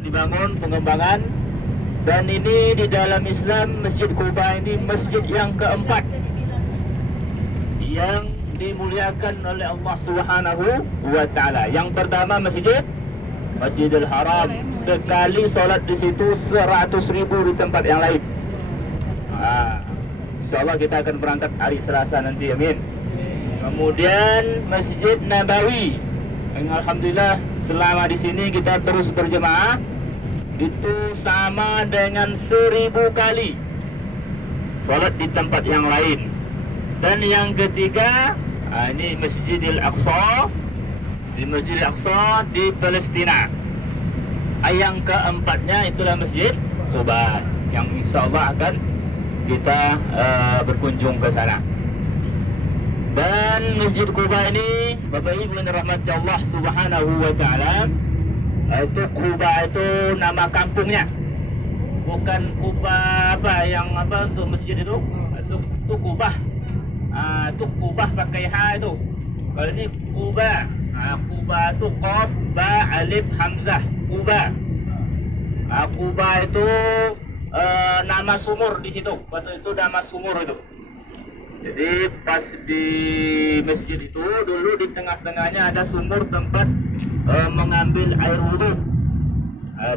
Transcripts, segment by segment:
dibangun pengembangan, dan ini di dalam Islam Masjid Quba ini masjid yang keempat yang dimuliakan oleh Allah Subhanahu wa taala. Yang pertama Masjidil Haram, sekali solat di situ 100.000 di tempat yang lain. InsyaAllah kita akan berangkat hari Selasa nanti, amin. Kemudian Masjid Nabawi, alhamdulillah selama di sini kita terus berjemaah, itu sama dengan 1000 kali solat di tempat yang lain. Dan yang ketiga, ini Masjidil Aqsa, di Masjidil Aqsa di Palestina. Yang keempatnya itulah Masjid Quba, yang insyaAllah akan kita berkunjung ke sana. Dan Masjid Quba ini, Bapak Ibu yang dirahmati Allah Subhanahu wa taala, itu Quba itu nama kampungnya, bukan Quba untuk masjid itu Quba. Itu Quba pakai H itu. Kalau ini Quba, Quba itu Qaf Ba Alif Hamzah, Quba. Quba itu nama sumur di situ. Waktu itu nama sumur itu. Jadi pas di masjid itu dulu di tengah-tengahnya ada sumur tempat mengambil air wudhu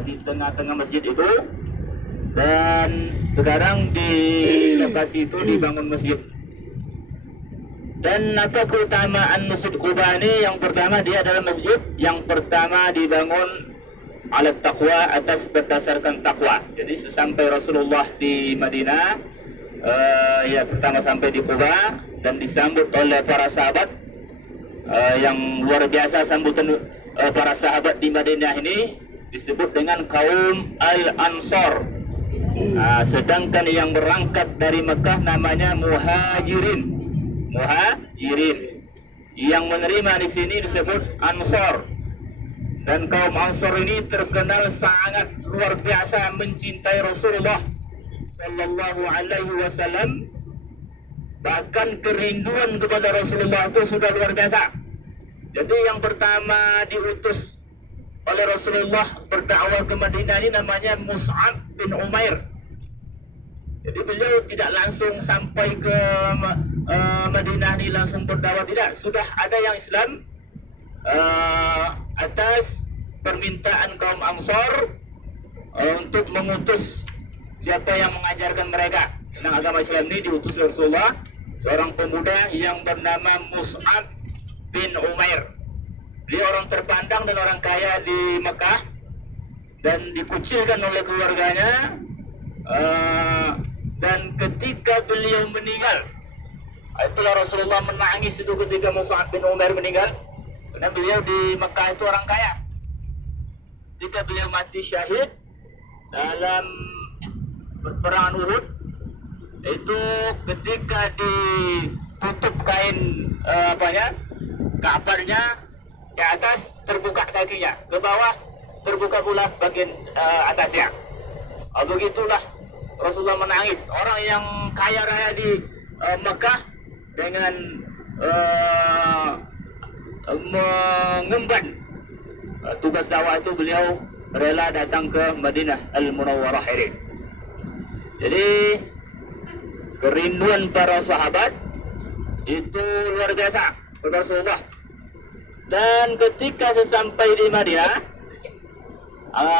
di tengah-tengah masjid itu. Dan sekarang di lokasi itu dibangun masjid. Dan apa keutamaan Masjid Quba ini? Yang pertama, dia adalah masjid yang pertama dibangun alat taqwa, atas berdasarkan takwa. Jadi sesampai Rasulullah di Madinah, pertama sampai di Quba dan disambut oleh para sahabat yang luar biasa. Sambutan para sahabat di Madinah ini disebut dengan kaum Al-Ansar. Sedangkan yang berangkat dari Mekah namanya Muhajirin. Yang menerima di sini disebut Ansar. Dan kaum Ansar ini terkenal sangat luar biasa mencintai Rasulullah sallallahu alaihi wasallam. Bahkan kerinduan kepada Rasulullah itu sudah luar biasa. Jadi yang pertama diutus oleh Rasulullah berdakwah ke Madinah ini namanya Mus'ab bin Umair. Jadi beliau tidak langsung sampai ke Madinah ini langsung berdakwah, tidak. Sudah ada yang Islam atas permintaan kaum Ansar untuk mengutus siapa yang mengajarkan mereka tentang agama Islam ini. Diutus Rasulullah seorang pemuda yang bernama Mus'ab bin Umair. Dia orang terpandang dan orang kaya di Mekah dan dikucilkan oleh keluarganya. Dan ketika beliau meninggal, itulah Rasulullah menangis itu ketika Mus'ab bin Umair meninggal, karena beliau di Mekah itu orang kaya. Ketika beliau mati syahid dalam peperangan Uhud, itu ketika ditutup kain kafarnya, ke atas terbuka kakinya, ke bawah terbuka pula bagian atasnya. Begitulah Rasulullah menangis. Orang yang kaya raya di Mekah dengan mengemban tugas dakwah itu, beliau rela datang ke Madinah Al-Munawwarah ini. Jadi kerinduan para sahabat itu luar biasa kepada Rasulullah. Dan ketika sesampai di Madinah,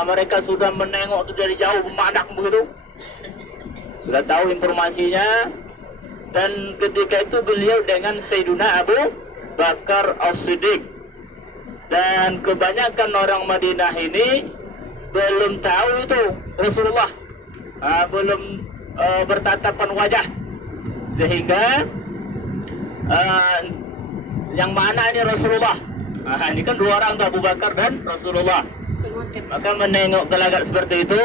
mereka sudah menengok itu dari jauh, memandang begitu, sudah tahu informasinya. Dan ketika itu beliau dengan Sayyiduna Abu Bakar As-Siddiq. Dan kebanyakan orang Madinah ini belum tahu itu Rasulullah, belum bertatapan wajah, sehingga yang mana ini Rasulullah. Ini kan dua orang, Abu Bakar dan Rasulullah. Maka menengok gelagat seperti itu,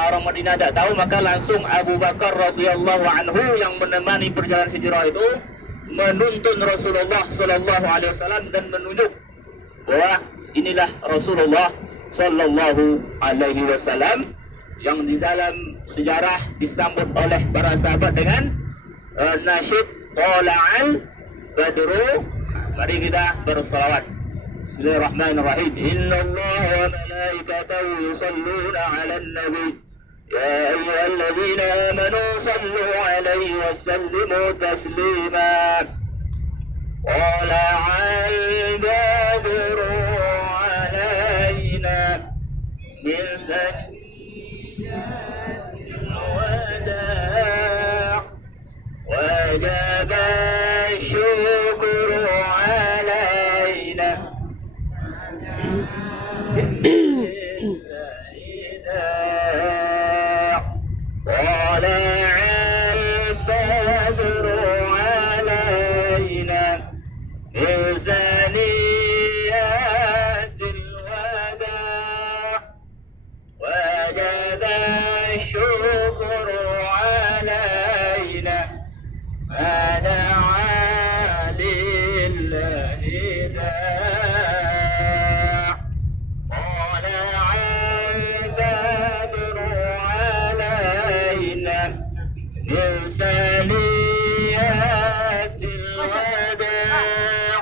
orang Madinah tidak tahu, maka langsung Abu Bakar radhiyallahu anhu yang menemani perjalanan hijrah itu menuntun Rasulullah sallallahu alaihi wasallam dan menunjuk bahwa inilah Rasulullah sallallahu alaihi wasallam yang di dalam sejarah disambut oleh para sahabat dengan nasyid Tala'al Badru. Mari kita bersalawat. Bismillahirrahmanirrahim. Innallaha wa malaikatahu yusalluna 'alan nabi. Ya ayyuhalladzina amanu sallu 'alaihi wa sallimu taslima. Tala'al badru 'alaina min saniyyatil wada' wajaba syukru 'alaina. طلع البدر علينا من ثنيات الوداع وجب الشكر علينا ما دعا لله داع. طلع البدر علينا من ثنيات الوداع